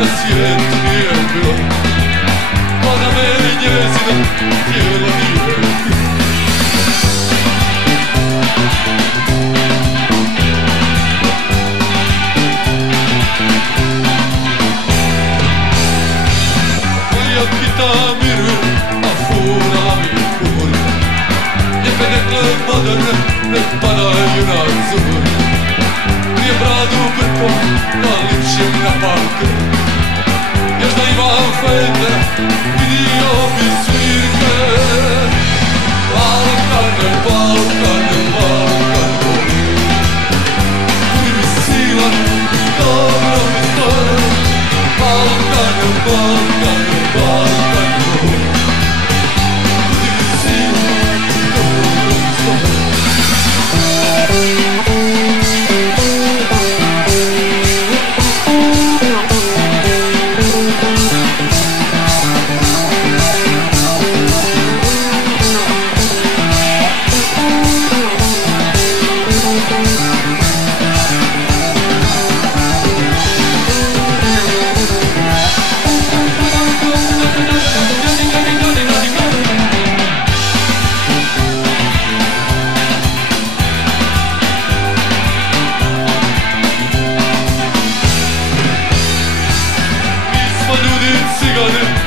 na svijetu nije bilo, pa da meni njezina tijela nije. Moja kita miruje, a fura mi fura, lijepe dekle moderne ne padaju na zor. Prije bradu brkom da ličim na parker, još da imam fender, vidio bi svirke. Balkane, Balkane, Balkane, budi mi silan, dobro mi stoje. Balkane, Balkane, Balkane, budi mi silan, dobro mi stoje. Cigany